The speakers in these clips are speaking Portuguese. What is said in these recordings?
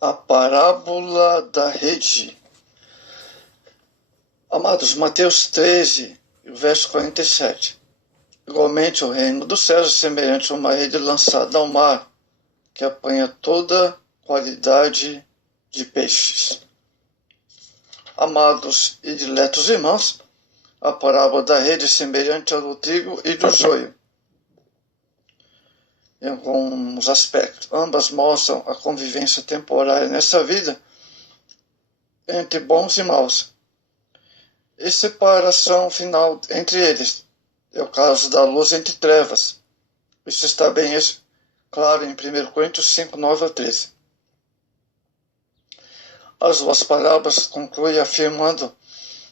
A parábola da rede. Amados, Mateus 13, verso 47. Igualmente o reino dos céus é semelhante a uma rede lançada ao mar, que apanha toda qualidade de peixes. Amados e diletos irmãos, a parábola da rede é semelhante ao do trigo e do joio, em alguns aspectos. Ambas mostram a convivência temporária nessa vida entre bons e maus, e separação final entre eles. É o caso da luz entre trevas. Isso está bem claro em 1 Coríntios 5, 9 a 13. As duas parábolas concluem afirmando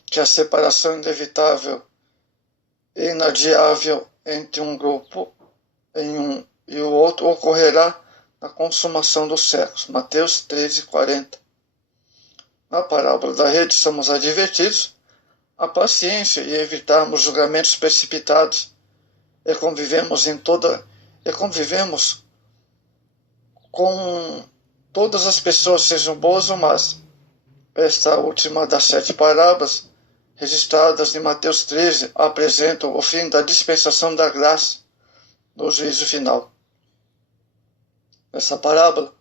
que a separação inevitável e inadiável entre um grupo e o outro ocorrerá na consumação dos séculos. Mateus 13, 40. Na parábola da rede somos advertidos a paciência e evitarmos julgamentos precipitados e convivemos com todas as pessoas, sejam boas ou más. Esta última das 7 parábolas registradas em Mateus 13 apresenta o fim da dispensação da graça no juízo final. Nessa parábola,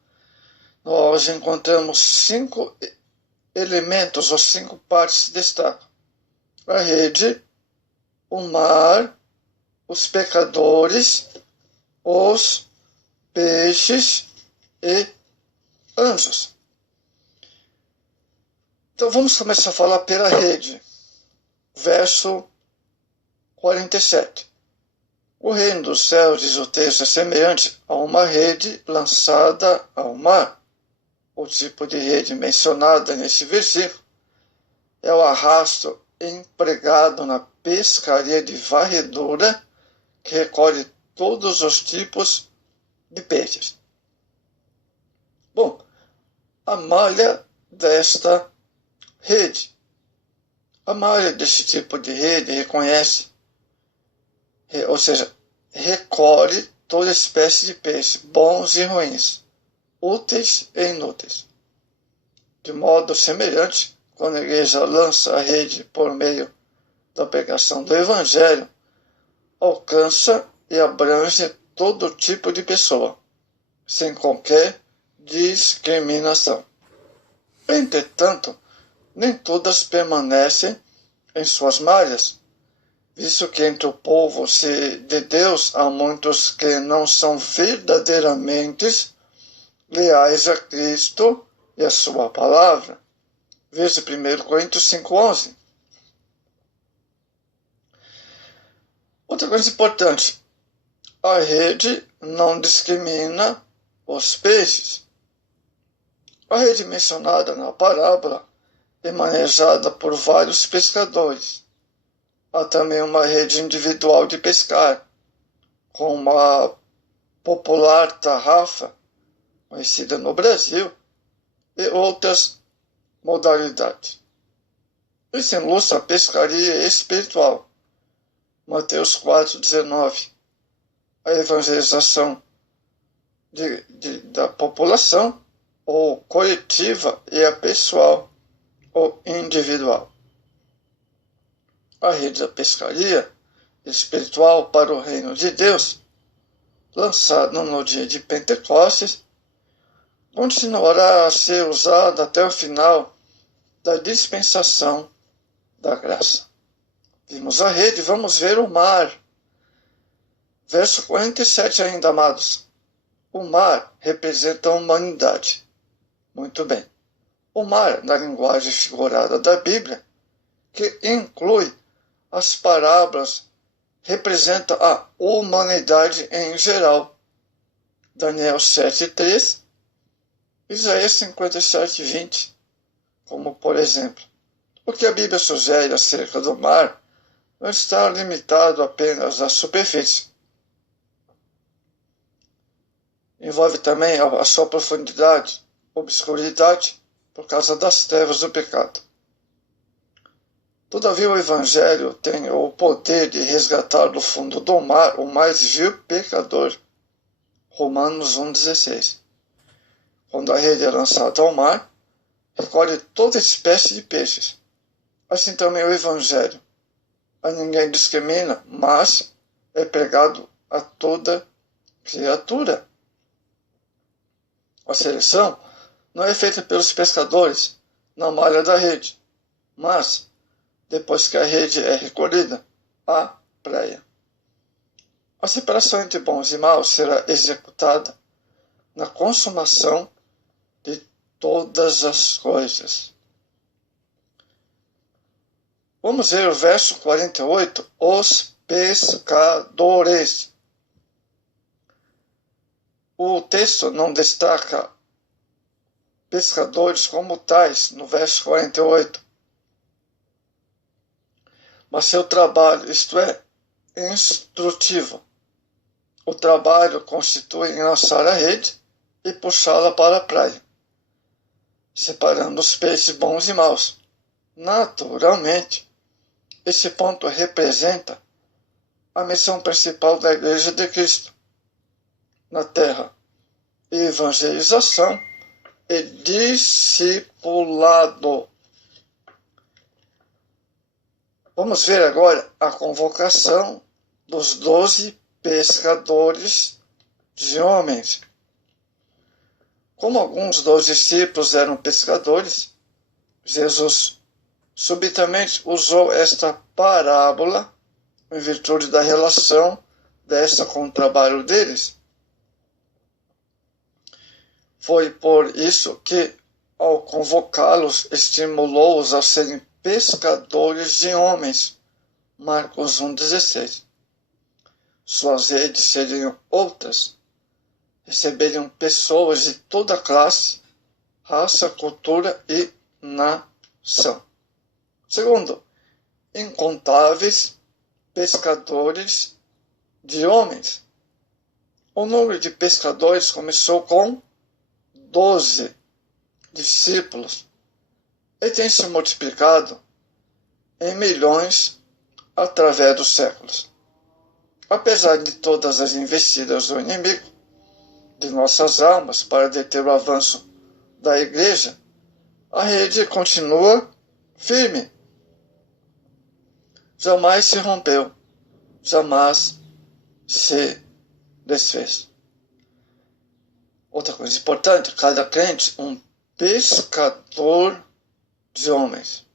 nós encontramos 5 elementos ou 5 partes que destacam: a rede, o mar, os pecadores, os peixes e anjos. Então vamos começar a falar pela rede. Verso 47. O reino dos céus, diz o texto, é semelhante a uma rede lançada ao mar. O tipo de rede mencionada nesse versículo é o arrasto empregado na pescaria de varredura, que recolhe todos os tipos de peixes. Bom, a malha desta rede. A malha desse tipo de rede recolhe toda espécie de peixes, bons e ruins, úteis e inúteis. De modo semelhante, quando a igreja lança a rede por meio da pregação do Evangelho, alcança e abrange todo tipo de pessoa, sem qualquer discriminação. Entretanto, nem todas permanecem em suas malhas, visto que entre o povo de Deus há muitos que não são verdadeiramente leais a Cristo e a sua palavra. Veja 1 Coríntios 5:11. Outra coisa importante: a rede não discrimina os peixes. A rede mencionada na parábola é manejada por vários pescadores. Há também uma rede individual de pescar, com uma popular tarrafa, conhecida no Brasil, e outras modalidades. Isso ilustra a pescaria espiritual. Mateus 4:19. A evangelização da população, ou coletiva, e a pessoal, ou individual. A rede da pescaria espiritual para o reino de Deus, lançada no dia de Pentecostes, continuará a ser usada até o final da dispensação da graça. Vimos a rede, vamos ver o mar. Verso 47 ainda, amados. O mar representa a humanidade. Muito bem. O mar, na linguagem figurada da Bíblia, que inclui as parábolas, representa a humanidade em geral. Daniel 7:3, Isaías 57:20, como por exemplo. O que a Bíblia sugere acerca do mar não está limitado apenas à superfície. Envolve também a sua profundidade, obscuridade, por causa das trevas do pecado. Todavia o Evangelho tem o poder de resgatar do fundo do mar o mais vil pecador. Romanos 1:16. quando a rede é lançada ao mar, recolhe toda espécie de peixes. Assim também o Evangelho. A ninguém discrimina, mas é pregado a toda criatura. A seleção não é feita pelos pescadores na malha da rede, mas, depois que a rede é recolhida, à praia. A separação entre bons e maus será executada na consumação de todas as coisas. Vamos ver o verso 48, os pescadores. O texto não destaca pescadores como tais no verso 48, mas seu trabalho, isto é, instrutivo. O trabalho constitui em lançar a rede e puxá-la para a praia, separando os peixes bons e maus. Naturalmente, esse ponto representa a missão principal da Igreja de Cristo na terra: evangelização e discipulado. Vamos ver agora a convocação dos 12 pescadores de homens. Como alguns dos discípulos eram pescadores, Jesus subitamente usou esta parábola em virtude da relação desta com o trabalho deles. Foi por isso que, ao convocá-los, estimulou-os a serem pescadores de homens. Marcos 1,16. Suas redes seriam outras. Receberiam pessoas de toda classe, raça, cultura e nação. Segundo, incontáveis pescadores de homens. O número de pescadores começou com 12 discípulos e tem se multiplicado em milhões através dos séculos. Apesar de todas as investidas do inimigo de nossas almas para deter o avanço da igreja, a rede continua firme. Jamais se rompeu, jamais se desfez. Outra coisa importante, cada crente um pescador de homens.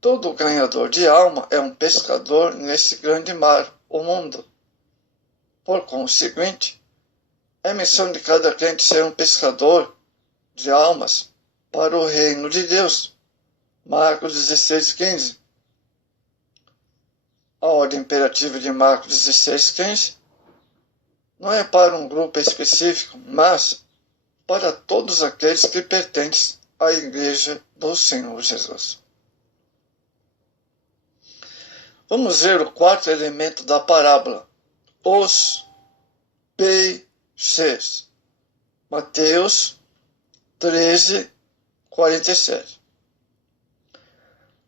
Todo ganhador de alma é um pescador nesse grande mar, o mundo. Por conseguinte, é missão de cada crente ser um pescador de almas para o reino de Deus. Marcos 16,15. A ordem imperativa de Marcos 16,15 não é para um grupo específico, mas para todos aqueles que pertencem à Igreja do Senhor Jesus. Vamos ver o quarto elemento da parábola: os peixes. Mateus 13:47.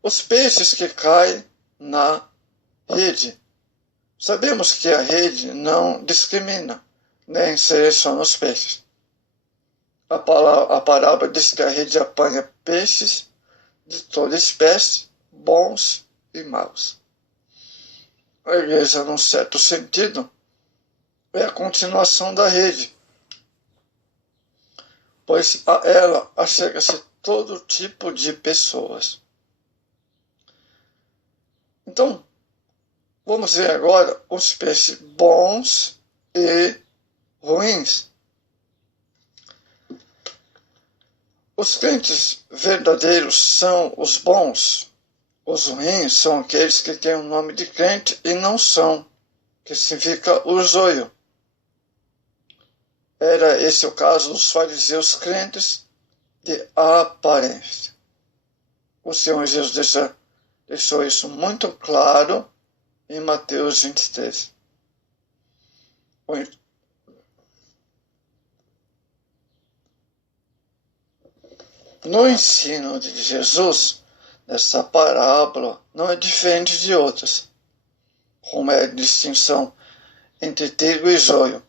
Os peixes que caem na rede. Sabemos que a rede não discrimina, nem seleciona os peixes. A parábola diz que a rede apanha peixes de toda espécie, bons e maus. A igreja, num certo sentido, é a continuação da rede, pois a ela achega-se todo tipo de pessoas. Então, vamos ver agora os peixes bons e ruins. Os crentes verdadeiros são os bons. Os ruins são aqueles que têm o nome de crente e não são, que significa o joio. Era esse o caso dos fariseus crentes de aparência. O Senhor Jesus deixou isso muito claro em Mateus 23. No ensino de Jesus, essa parábola não é diferente de outras, como é a distinção entre trigo e joio.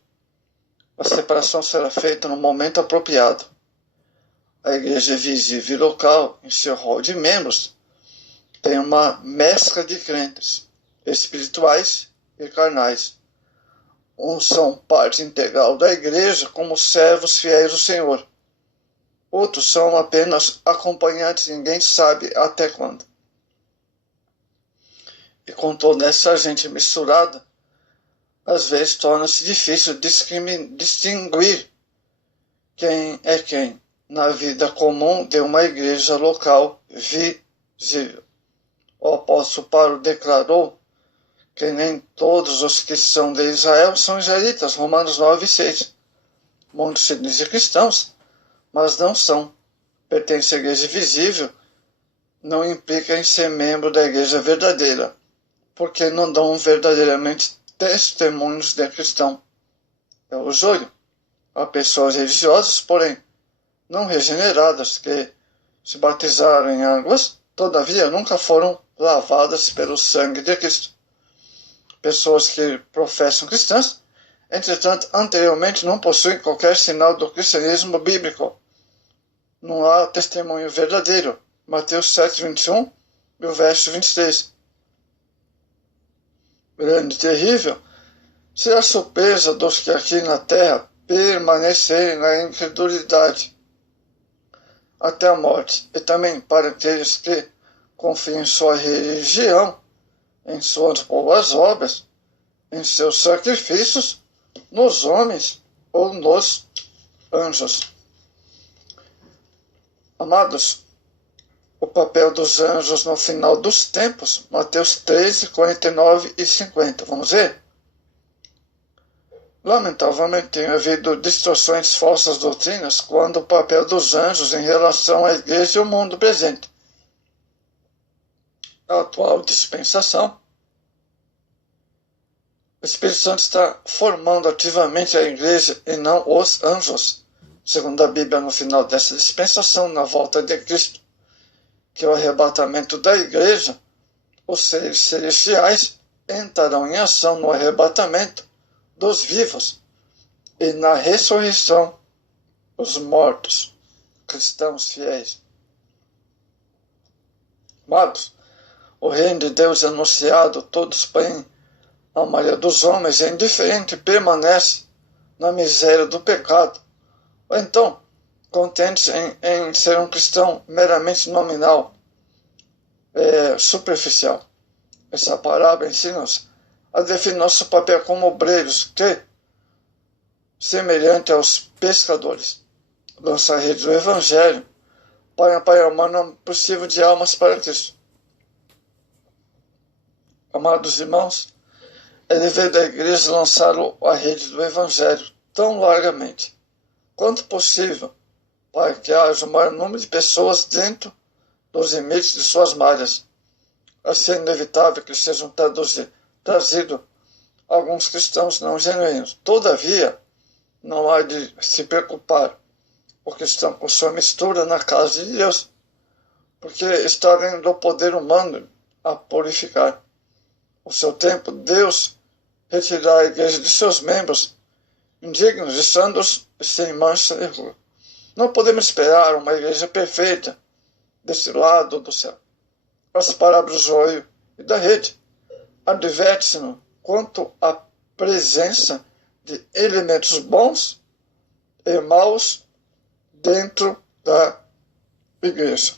A separação será feita no momento apropriado. A igreja visível e local, em seu rol de membros, tem uma mescla de crentes, espirituais e carnais. Uns são parte integral da igreja como servos fiéis do Senhor. Outros são apenas acompanhantes, ninguém sabe até quando. E com toda essa gente misturada, às vezes torna-se difícil distinguir quem é quem na vida comum de uma igreja local visível. O apóstolo Paulo declarou que nem todos os que são de Israel são israelitas, Romanos 9:6. Muitos se dizem cristãos, mas não são. Pertencer à igreja visível não implica em ser membro da igreja verdadeira, porque não dão verdadeiramente testemunhos de cristão. É o joio. Há pessoas religiosas, porém, não regeneradas, que se batizaram em águas, todavia nunca foram lavadas pelo sangue de Cristo. Pessoas que professam cristãs, entretanto, anteriormente não possuem qualquer sinal do cristianismo bíblico. Não há testemunho verdadeiro. Mateus 7:21 e o verso 23. Grande e terrível será a surpresa dos que aqui na terra permanecerem na incredulidade até a morte, e também para aqueles que confiam em sua religião, em suas boas obras, em seus sacrifícios, nos homens ou nos anjos. Amados, o papel dos anjos no final dos tempos, Mateus 13, 49 e 50. Vamos ver? Lamentavelmente, tem havido distorções de falsas doutrinas quanto ao papel dos anjos em relação à igreja e ao mundo presente. A atual dispensação, o Espírito Santo está formando ativamente a igreja e não os anjos, segundo a Bíblia, no final dessa dispensação, na volta de Cristo, que é o arrebatamento da igreja, os seres celestiais entrarão em ação no arrebatamento dos vivos e na ressurreição os mortos, cristãos fiéis. Amados, o reino de Deus anunciado, todos porém a maioria dos homens é indiferente e permanece na miséria do pecado. Ou então, contente em ser um cristão meramente nominal, superficial. Essa parábola ensina-nos a definir nosso papel como obreiros que, semelhante aos pescadores, lançam a rede do Evangelho para apanhar o número possível de almas para Cristo. Amados irmãos, é dever da igreja lançar a rede do Evangelho tão largamente quanto possível para que haja o maior número de pessoas dentro dos limites de suas malhas. Assim é inevitável que sejam trazidos alguns cristãos não genuínos. Todavia, não há de se preocupar, porque estão com sua mistura na casa de Deus, porque está dentro do poder humano a purificar. O seu tempo, Deus retirará a igreja de seus membros, indignos e santos e sem mancha e ruga. Não podemos esperar uma igreja perfeita desse lado do céu. As parábolas do joio e da rede adverte-nos quanto à presença de elementos bons e maus dentro da igreja.